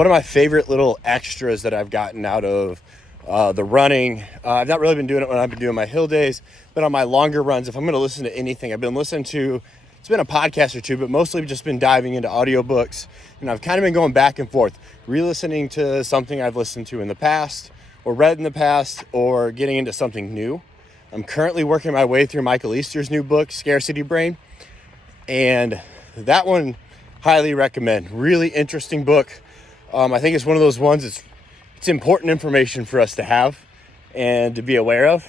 one of my favorite little extras that I've gotten out of the running. I've not really been doing it when I've been doing my hill days, but on my longer runs, if I'm going to listen to anything, I've been listening to, it's been a podcast or two, but mostly just been diving into audiobooks. And I've kind of been going back and forth, re-listening to something I've listened to in the past or read in the past, or getting into something new. I'm currently working my way through Michael Easter's new book, Scarcity Brain. And that one, highly recommend. Really interesting book. I think it's one of those ones, it's important information for us to have and to be aware of.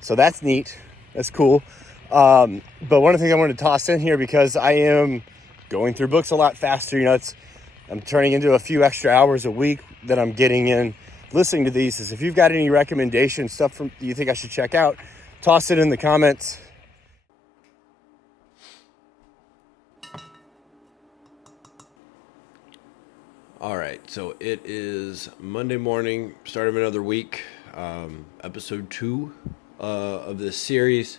So that's neat. That's cool. But one of the things I wanted to toss in here, because I am going through books a lot faster, I'm turning into a few extra hours a week that I'm getting in listening to these, is if you've got any recommendations, stuff from you think I should check out, toss it in the comments. All right, so it is Monday morning, start of another week, episode 2 of this series,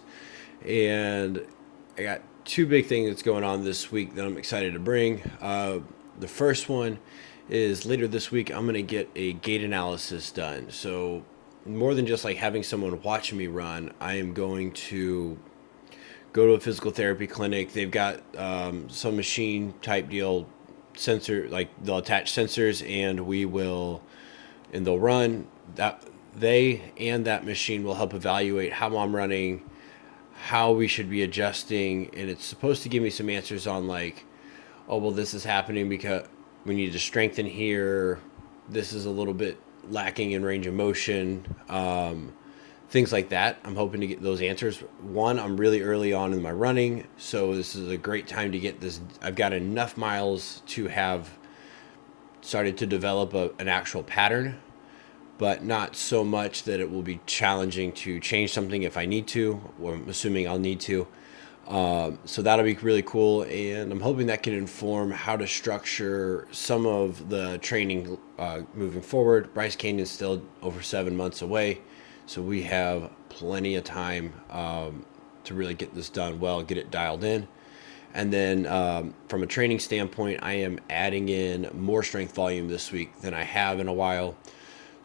and I got 2 big things that's going on this week that I'm excited to bring. The first one is later this week, I'm going to get a gait analysis done. So more than just like having someone watch me run, I am going to go to a physical therapy clinic. They've got some machine type deal, sensor, like they'll attach sensors and they'll run that. They and that machine will help evaluate how I'm running, how we should be adjusting, and it's supposed to give me some answers on like, oh, well, this is happening because we need to strengthen here. This is a little bit lacking in range of motion, things like that. I'm hoping to get those answers. One, I'm really early on in my running, so this is a great time to get this. I've got enough miles to have started to develop an actual pattern, but not so much that it will be challenging to change something if I need to, or I'm assuming I'll need to. So that'll be really cool, and I'm hoping that can inform how to structure some of the training moving forward. Bryce Canyon's still over 7 months away, so we have plenty of time to really get this done well, get it dialed in. And then from a training standpoint, I am adding in more strength volume this week than I have in a while.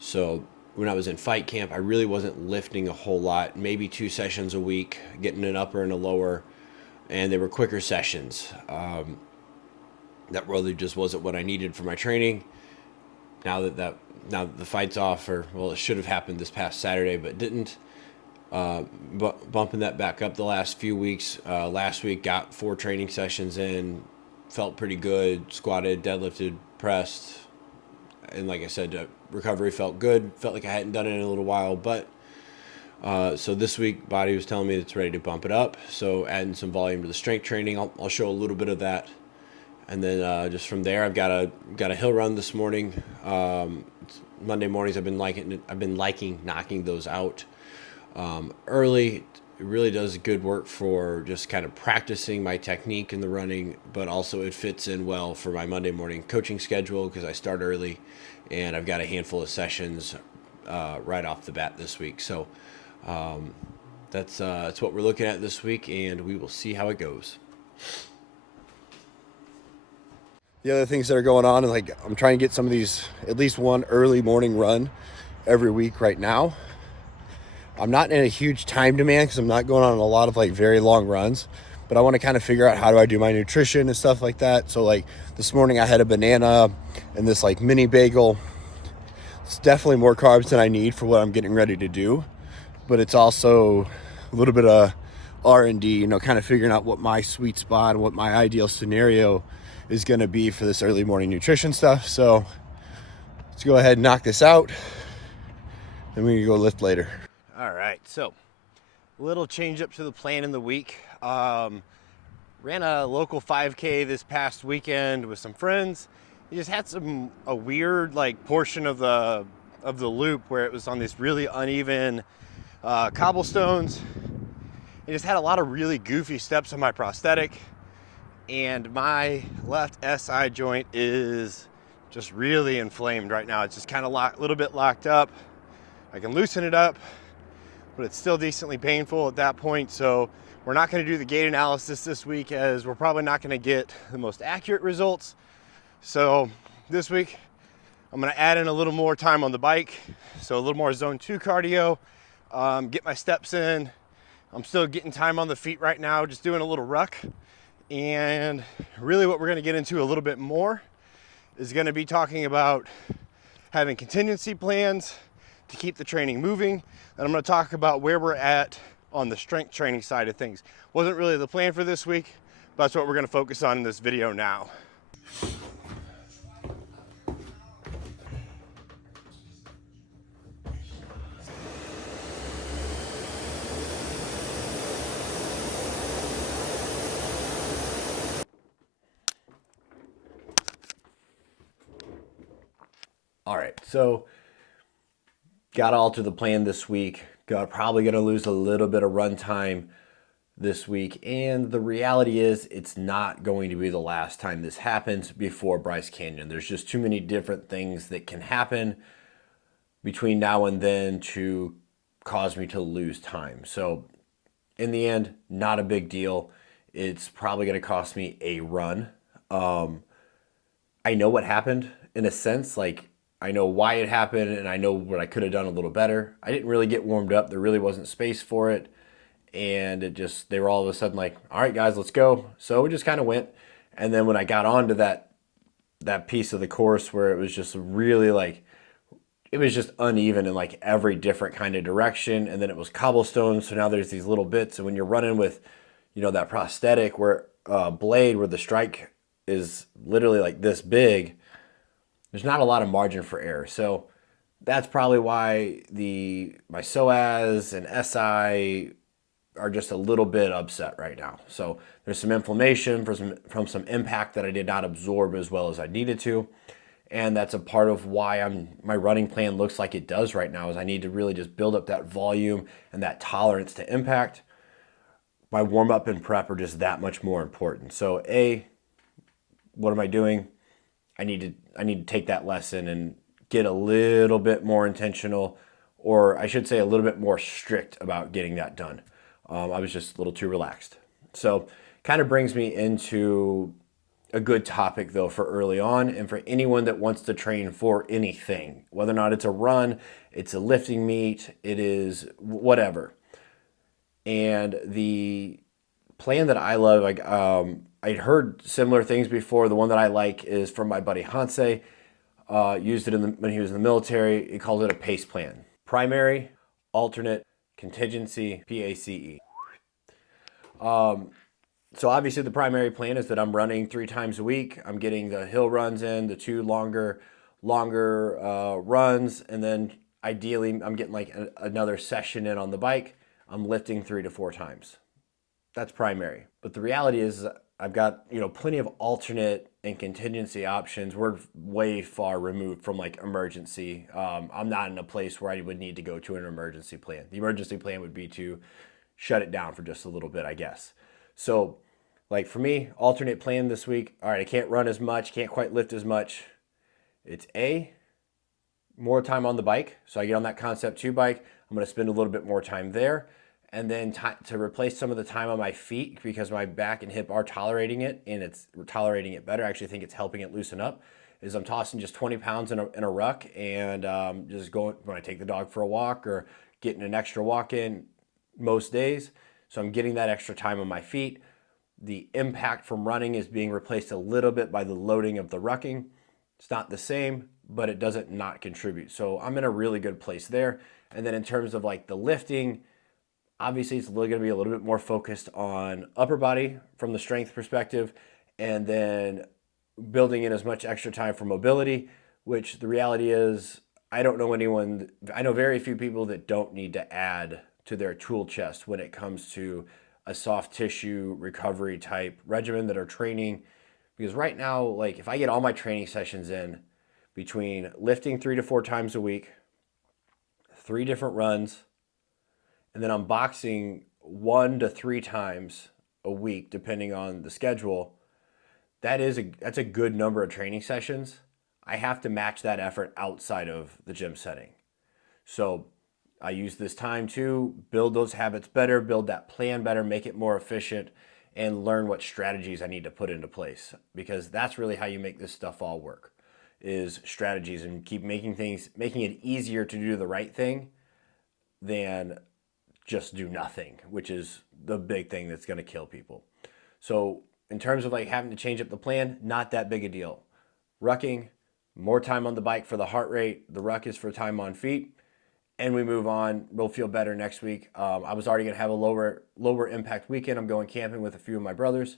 So when I was in fight camp, I really wasn't lifting a whole lot, maybe 2 sessions a week, getting an upper and a lower, and they were quicker sessions. That really just wasn't what I needed for my training. Now that the fight's off, or well, it should have happened this past Saturday, but didn't. But bumping that back up the last few weeks. Last week got 4 training sessions in, felt pretty good. Squatted, deadlifted, pressed, and like I said, recovery felt good. Felt like I hadn't done it in a little while, but so this week, body was telling me it's ready to bump it up. So adding some volume to the strength training, I'll show a little bit of that, and then just from there, I've got a hill run this morning. Monday mornings, I've been liking knocking those out early. It really does good work for just kind of practicing my technique in the running, but also it fits in well for my Monday morning coaching schedule because I start early, and I've got a handful of sessions right off the bat this week. So that's what we're looking at this week, and we will see how it goes. The other things that are going on is like I'm trying to get some of these, at least one early morning run every week right now. I'm not in a huge time demand because I'm not going on a lot of like very long runs, but I want to kind of figure out how do I do my nutrition and stuff like that. So like this morning I had a banana and this like mini bagel. It's definitely more carbs than I need for what I'm getting ready to do, but it's also a little bit of R&D, kind of figuring out what my sweet spot and what my ideal scenario is going to be for this early morning nutrition stuff. So let's go ahead and knock this out, then we can go lift later. All right, so a little change up to the plan in the week. Ran a local 5K this past weekend with some friends. We just had a weird like portion of the loop where it was on these really uneven cobblestones. It just had a lot of really goofy steps on my prosthetic, and my left SI joint is just really inflamed right now. It's just kind of a little bit locked up. I can loosen it up, but it's still decently painful at that point. So we're not going to do the gait analysis this week, as we're probably not going to get the most accurate results. So this week I'm gonna add in a little more time on the bike, so a little more zone 2 cardio, get my steps in. I'm still getting time on the feet right now, just doing a little ruck. And really what we're gonna get into a little bit more is gonna be talking about having contingency plans to keep the training moving. And I'm gonna talk about where we're at on the strength training side of things. Wasn't really the plan for this week, but that's what we're gonna focus on in this video now. All right, so got to alter the plan this week. Probably going to lose a little bit of run time this week. And the reality is it's not going to be the last time this happens before Bryce Canyon. There's just too many different things that can happen between now and then to cause me to lose time. So in the end, not a big deal. It's probably going to cost me a run. I know what happened in a sense, like I know why it happened and I know what I could have done a little better. I didn't really get warmed up. There really wasn't space for it. And they were all of a sudden like, all right, guys, let's go. So we just kind of went. And then when I got onto that piece of the course where it was just really like, it was just uneven in like every different kind of direction. And then it was cobblestone. So now there's these little bits. And when you're running with, that prosthetic blade where the strike is literally like this big, there's not a lot of margin for error. So that's probably why my psoas and SI are just a little bit upset right now. So there's some inflammation from some impact that I did not absorb as well as I needed to. And that's a part of why my running plan looks like it does right now, is I need to really just build up that volume and that tolerance to impact. My warm up and prep are just that much more important. So what am I doing? I need to take that lesson and get a little bit more intentional, or I should say a little bit more strict about getting that done. I was just a little too relaxed. So kind of brings me into a good topic though for early on, and for anyone that wants to train for anything, whether or not it's a run, it's a lifting meet, it is whatever. And the plan that I love, like I'd heard similar things before. The one that I like is from my buddy Hanse. Used it when he was in the military. He calls it a PACE plan: primary, alternate, contingency, PACE. So obviously the primary plan is that I'm running 3 times a week. I'm getting the hill runs in, the 2 longer runs, and then ideally I'm getting like another session in on the bike. I'm lifting 3 to 4 times. That's primary. But the reality is I've got, plenty of alternate and contingency options. We're way far removed from like emergency. I'm not in a place where I would need to go to an emergency plan. The emergency plan would be to shut it down for just a little bit, I guess. So like for me, alternate plan this week. All right, I can't run as much, can't quite lift as much. It's more time on the bike. So I get on that Concept 2 bike. I'm going to spend a little bit more time there. And then to replace some of the time on my feet, because my back and hip are tolerating it, and it's tolerating it better. I actually think it's helping it loosen up. Is I'm tossing just 20 pounds in a ruck, and just going when I take the dog for a walk or getting an extra walk in most days. So I'm getting that extra time on my feet. The impact from running is being replaced a little bit by the loading of the rucking. It's not the same, but it doesn't not contribute. So I'm in a really good place there. And then in terms of like the lifting, obviously it's really going to be a little bit more focused on upper body from the strength perspective, and then building in as much extra time for mobility, which the reality is I know very few people that don't need to add to their tool chest when it comes to a soft tissue recovery type regimen that are training. Because right now, like if I get all my training sessions in between lifting 3 to 4 times a week, 3 different runs, and then I'm boxing 1 to 3 times a week, depending on the schedule, that's a good number of training sessions. I have to match that effort outside of the gym setting. So I use this time to build those habits better, build that plan better, make it more efficient, and learn what strategies I need to put into place, because that's really how you make this stuff all work. is strategies and keep making it easier to do the right thing than just do nothing, which is the big thing that's going to kill people. So in terms of like having to change up the plan, not that big a deal. Rucking, more time on the bike for the heart rate. The ruck is for time on feet, and we move on. We'll feel better next week. I was already going to have a lower impact weekend. I'm going camping with a few of my brothers,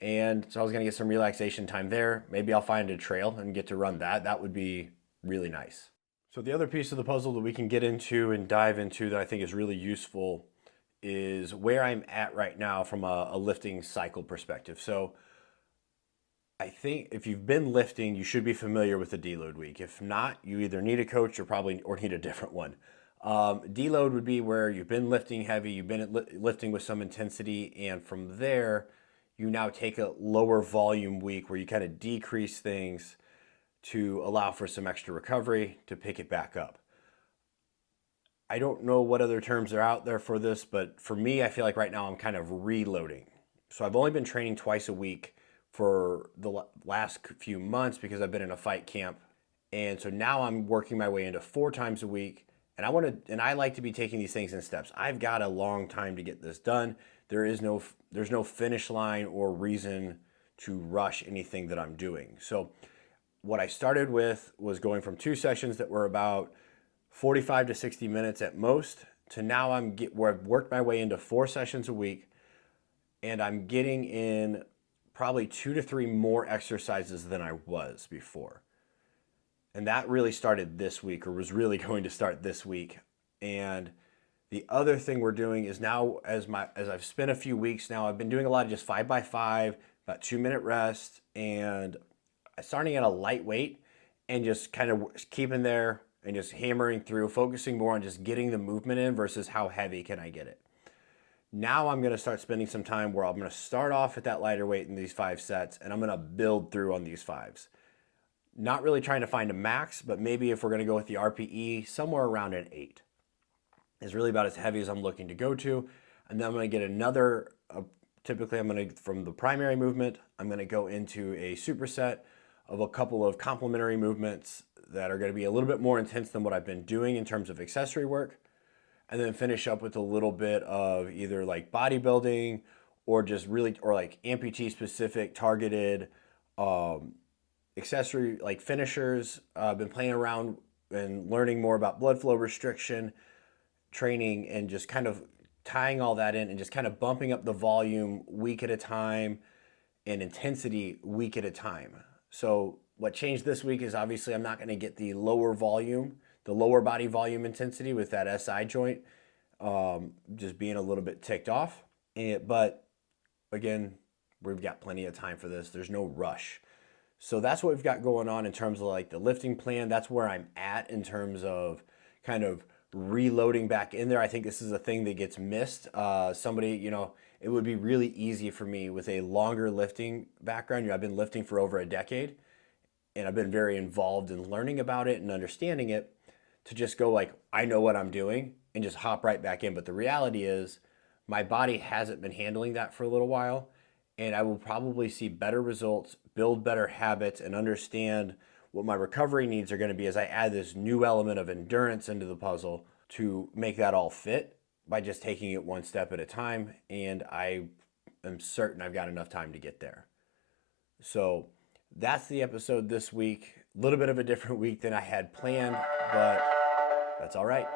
and so I was going to get some relaxation time there. Maybe I'll find a trail and get to run that. That would be really nice. So the other piece of the puzzle that we can get into and dive into that I think is really useful is where I'm at right now from a lifting cycle perspective. So I think if you've been lifting, you should be familiar with the deload week. If not, you either need a coach or need a different one. Deload would be where you've been lifting heavy, you've been lifting with some intensity, and from there, you now take a lower volume week where you kind of decrease things to allow for some extra recovery to pick it back up. I don't know what other terms are out there for this, but for me, I feel like right now I'm kind of reloading. So I've only been training twice a week for the last few months because I've been in a fight camp. And so now I'm working my way into 4 times a week. And I like to be taking these things in steps. I've got a long time to get this done. There's no finish line or reason to rush anything that I'm doing. So what I started with was going from 2 sessions that were about 45 to 60 minutes at most to now where I've worked my way into 4 sessions a week, and I'm getting in probably 2 to 3 more exercises than I was before. And that really started this week, or was really going to start this week. And the other thing we're doing is now, as I've spent a few weeks now, I've been doing a lot of just 5x5, about 2-minute rest, and starting at a light weight and just kind of keeping there and just hammering through, focusing more on just getting the movement in versus how heavy can I get it. Now I'm going to start spending some time where I'm going to start off at that lighter weight in these 5 sets, and I'm going to build through on these 5s. Not really trying to find a max, but maybe if we're going to go with the RPE, somewhere around an 8 is really about as heavy as I'm looking to go to. And then I'm going to get another, typically from the primary movement, I'm going to go into a superset of a couple of complementary movements that are going to be a little bit more intense than what I've been doing in terms of accessory work, and then finish up with a little bit of either like bodybuilding or like amputee specific targeted accessory like finishers. I've been playing around and learning more about blood flow restriction training and just kind of tying all that in and just kind of bumping up the volume week at a time and intensity week at a time. So what changed this week is obviously I'm not going to get the lower body volume intensity with that SI joint just being a little bit ticked off. But again, we've got plenty of time for this. There's no rush. So that's what we've got going on in terms of like the lifting plan. That's where I'm at in terms of kind of reloading back in there. I think this is a thing that gets missed. It would be really easy for me with a longer lifting background. I've been lifting for over a decade, and I've been very involved in learning about it and understanding it, to just go like, I know what I'm doing and just hop right back in. But the reality is my body hasn't been handling that for a little while, and I will probably see better results, build better habits, and understand what my recovery needs are going to be as I add this new element of endurance into the puzzle to make that all fit by just taking it one step at a time. And I am certain I've got enough time to get there. So that's the episode this week. A little bit of a different week than I had planned, but that's all right.